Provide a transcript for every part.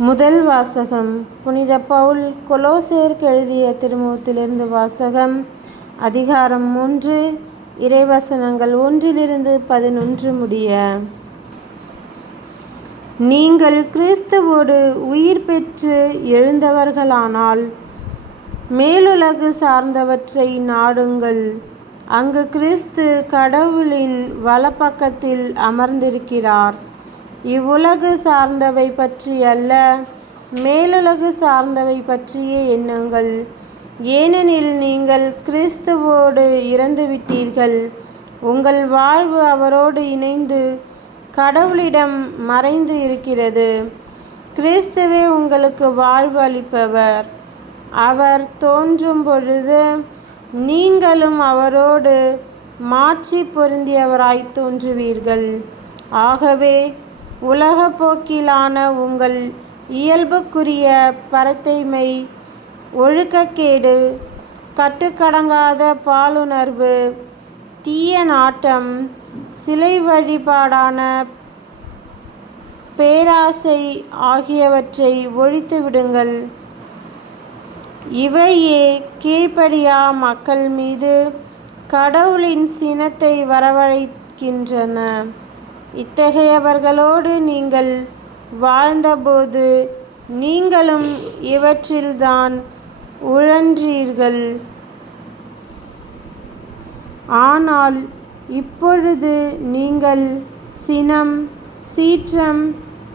முதல் வாசகம். புனித பவுல் கொலோசேயருக்கு எழுதிய திருமுகத்திலிருந்து வாசகம். அதிகாரம் 3, இறைவசனங்கள் 1-11 முடிய. நீங்கள் கிறிஸ்துவோடு உயிர் பெற்று எழுந்தவர்களானால் மேலுலகு சார்ந்தவற்றை நாடுங்கள். அங்கு கிறிஸ்து கடவுளின் வலப்பக்கத்தில் அமர்ந்திருக்கிறார். இவ்வுலகு சார்ந்தவை பற்றி அல்ல, மேலுலகு சார்ந்தவை பற்றியே எண்ணுங்கள். ஏனெனில் நீங்கள் கிறிஸ்துவோடு இறந்துவிட்டீர்கள். உங்கள் வாழ்வு அவரோடு இணைந்து கடவுளிடம் மறைந்து இருக்கிறது. கிறிஸ்துவே உங்களுக்கு வாழ்வு அளிப்பவர். அவர் தோன்றும் பொழுது நீங்களும் அவரோடு மாட்சி பொருந்தியவராய் தோன்றுவீர்கள். ஆகவே உலகப் போக்கிலான உங்கள் இயல்புக்குரிய பரத்தைமை, ஒழுக்கக்கேடு, கட்டுக்கடங்காத பாலுணர்வு, தீய நாட்டம், சிலை வழிபாடான பேராசை ஆகியவற்றை ஒழித்து விடுங்கள். இவையே கீழ்ப்படியா மக்கள் மீது கடவுளின் சினத்தை வரவழைக்கின்றன. இத்தகையவர்களோடு நீங்கள் வாழ்ந்தபோது நீங்களும் இவற்றில்தான் உழன்றீர்கள். ஆனால் இப்பொழுது நீங்கள் சினம், சீற்றம்,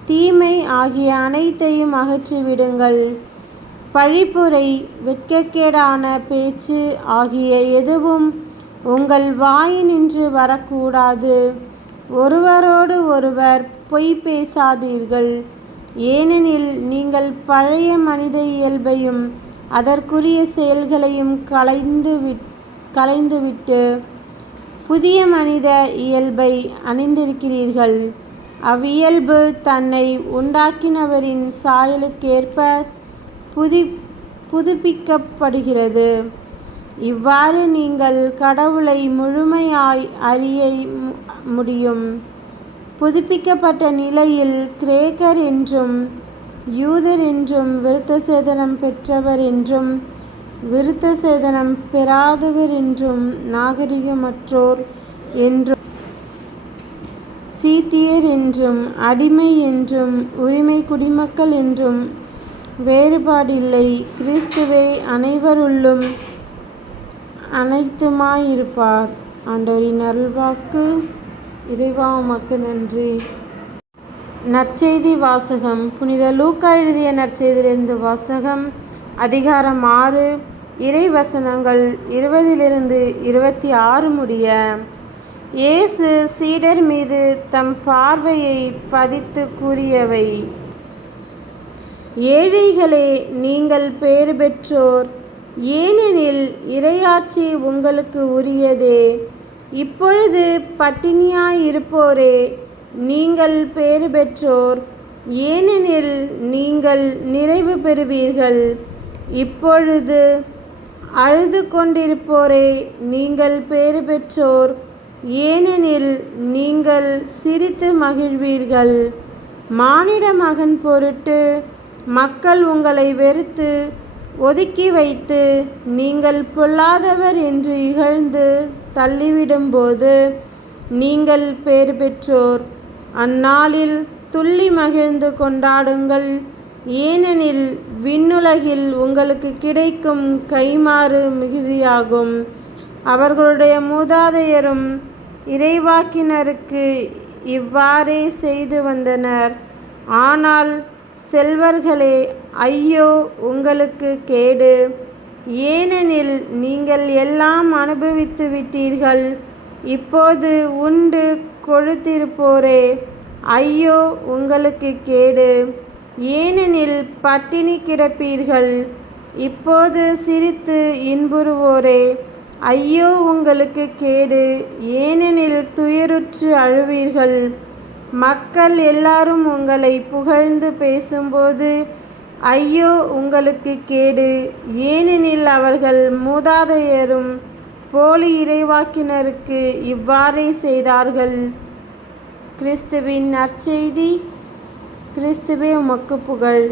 தீமை ஆகிய அனைத்தையும் அகற்றிவிடுங்கள். பழிப்புரை, வெட்கக்கேடான பேச்சு ஆகிய எதுவும் உங்கள் வாயினின்று வரக்கூடாது. ஒருவரோடு ஒருவர் பொய் பேசாதீர்கள். ஏனெனில் நீங்கள் பழைய மனித இயல்பையும் அதற்குரிய செயல்களையும் களைந்துவிட்டு புதிய மனித இயல்பை அணிந்திருக்கிறீர்கள். அவ்வியல்பு தன்னை உண்டாக்கினவரின் சாயலுக்கேற்ப புதுப்பிக்கப்படுகிறது. இவ்வாறு நீங்கள் கடவுளை முழுமையாய் அறிய முடியும். புதுப்பிக்கப்பட்ட நிலையில் கிரேக்கர் என்றும் யூதர் என்றும், விருத்தசேதனம் பெற்றவர் என்றும் விருத்தசேதனம் பெறாதவர் என்றும், நாகரிகமற்றோர் என்றும், சீத்தியர் என்றும், அடிமை என்றும், உரிமை குடிமக்கள் என்றும் வேறுபாடில்லை. கிறிஸ்துவே அனைவருள்ளும் அனைத்துமாயிருப்பார். ஆண்டவரின் அருள்வாக்கு. இறைவா உமக்கு நன்றி. நற்செய்தி வாசகம். புனித லூக்கா எழுதிய நற்செய்தியிலிருந்து வாசகம். அதிகாரம் 6, இறைவசனங்கள் 20-26 முடிய. இயேசு சீடர் மீது தம் பார்வையை பதித்து கூறியவை. ஏழைகளே, நீங்கள் பேறு பெற்றோர், ஏனெனில் இறையாட்சி உங்களுக்கு உரியதே. இப்பொழுது பட்டினியாயிருப்போரே, நீங்கள் பேறு பெற்றோர், ஏனெனில் நீங்கள் நிறைவு பெறுவீர்கள். இப்பொழுது அழுது கொண்டிருப்போரே, நீங்கள் பேறு பெற்றோர், ஏனெனில் நீங்கள் சிரித்து மகிழ்வீர்கள். மானிட மகன் பொருட்டு மக்கள் உங்களை வெறுத்து ஒதுக்கி வைத்து நீங்கள் பொல்லாதவர் என்று இகழ்ந்து தள்ளிவிடும்போது நீங்கள் பேறு பெற்றோர். அந்நாளில் துள்ளி மகிழ்ந்து கொண்டாடுங்கள். ஏனெனில் விண்ணுலகில் உங்களுக்கு கிடைக்கும் கைமாறு மிகுதியாகும். அவர்களுடைய மூதாதையரும் இறைவாக்கினருக்கு இவ்வாறே செய்து வந்தனர். ஆனால் செல்வர்களே, ஐயோ உங்களுக்கு கேடு! ஏனெனில் நீங்கள் எல்லாம் அனுபவித்து விட்டீர்கள். இப்போது உண்டு கொழுத்திருப்போரே, ஐயோ உங்களுக்கு கேடு! ஏனெனில் பட்டினி கிடப்பீர்கள். இப்போது சிரித்து இன்புறுவோரே, ஐயோ உங்களுக்கு கேடு! ஏனெனில் துயருற்று அழுவீர்கள். மக்கள் எல்லாரும் உங்களை புகழ்ந்து பேசும்போது ஐயோ உங்களுக்கு கேடு! ஏனெனில் அவர்கள் மூதாதையரும் போலி இறைவாக்கினருக்கு இவ்வாறே செய்தார்கள். கிறிஸ்துவின் நற்செய்தி. கிறிஸ்துவே உமக்கு புகழ்.